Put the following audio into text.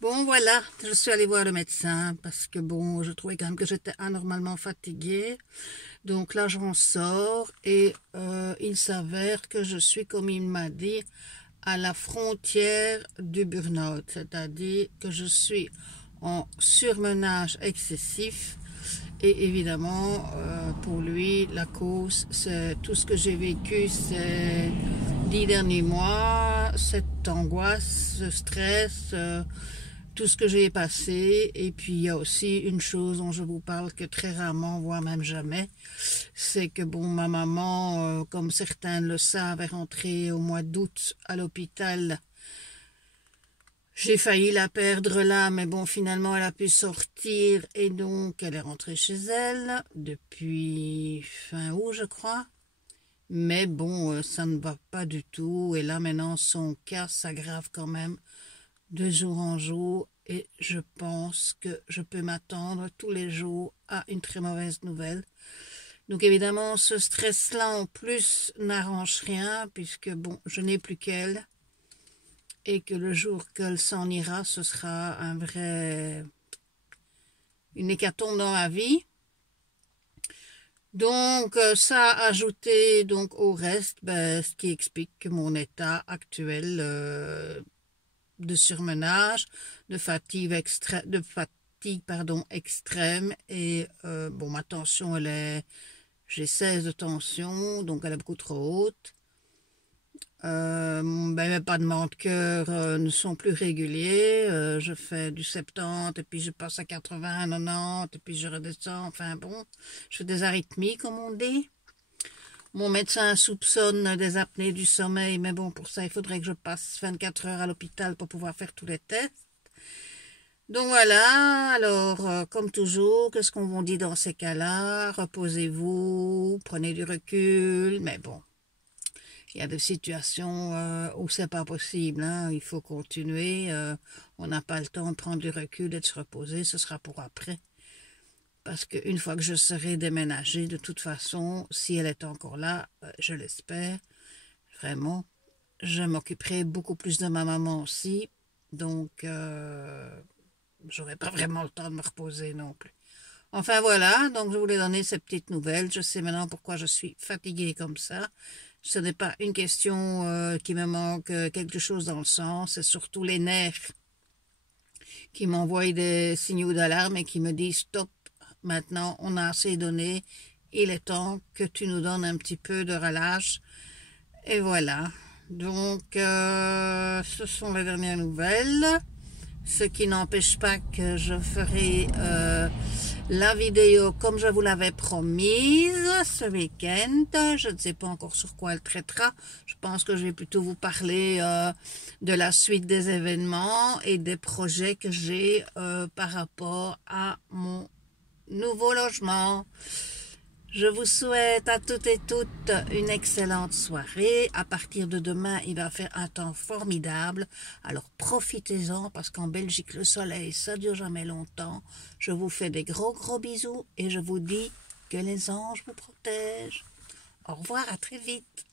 Bon, voilà, je suis allée voir le médecin parce que bon, je trouvais quand même que j'étais anormalement fatiguée. Donc là, j'en sors et il s'avère que je suis, comme il m'a dit, à la frontière du burn-out, c'est-à-dire que je suis en surmenage excessif et évidemment, pour lui, la cause, c'est tout ce que j'ai vécu ces 10 derniers mois, cette angoisse, ce stress, tout ce que j'ai passé. Et puis il y a aussi une chose dont je vous parle que très rarement, voire même jamais, c'est que bon, ma maman, comme certains le savent, est rentrée au mois d'août à l'hôpital. J'ai failli la perdre là, mais bon, finalement, elle a pu sortir et donc elle est rentrée chez elle depuis fin août, je crois. Mais bon, ça ne va pas du tout. Et là, maintenant, son cas s'aggrave quand même de jour en jour. Et je pense que je peux m'attendre tous les jours à une très mauvaise nouvelle. Donc évidemment, ce stress-là en plus n'arrange rien, puisque bon, je n'ai plus qu'elle. Et que le jour qu'elle s'en ira, ce sera une hécatombe dans la vie. Donc, ça ajouté donc au reste, ce qui explique que mon état actuel de surmenage, de fatigue extrême et bon, ma tension j'ai 16 de tension, donc elle est beaucoup trop haute. Mes battements de cœur ne sont plus réguliers. Je fais du 70 et puis je passe à 80, 90 et puis je redescends. Enfin bon, je fais des arythmies comme on dit. Mon médecin soupçonne des apnées du sommeil, mais bon, pour ça, il faudrait que je passe 24 heures à l'hôpital pour pouvoir faire tous les tests. Donc voilà, alors comme toujours, qu'est-ce qu'on vous dit dans ces cas-là? Reposez-vous, prenez du recul, mais bon. Il y a des situations où c'est pas possible, hein. Il faut continuer. On n'a pas le temps de prendre du recul et de se reposer. Ce sera pour après. Parce qu'une fois que je serai déménagée, de toute façon, si elle est encore là, je l'espère, vraiment, je m'occuperai beaucoup plus de ma maman aussi. Donc, j'aurai pas vraiment le temps de me reposer non plus. Enfin voilà, donc je voulais donner ces petites nouvelles. Je sais maintenant pourquoi je suis fatiguée comme ça. Ce n'est pas une question qui me manque quelque chose dans le sang, c'est surtout les nerfs qui m'envoient des signaux d'alarme et qui me disent stop, maintenant on a assez donné, il est temps que tu nous donnes un petit peu de relâche. Et voilà, donc ce sont les dernières nouvelles. Ce qui n'empêche pas que je ferai la vidéo comme je vous l'avais promise ce week-end. Je ne sais pas encore sur quoi elle traitera. Je pense que je vais plutôt vous parler de la suite des événements et des projets que j'ai par rapport à mon nouveau logement. Je vous souhaite à toutes et toutes une excellente soirée. À partir de demain, il va faire un temps formidable. Alors profitez-en parce qu'en Belgique, le soleil, ça dure jamais longtemps. Je vous fais des gros bisous et je vous dis que les anges vous protègent. Au revoir, à très vite.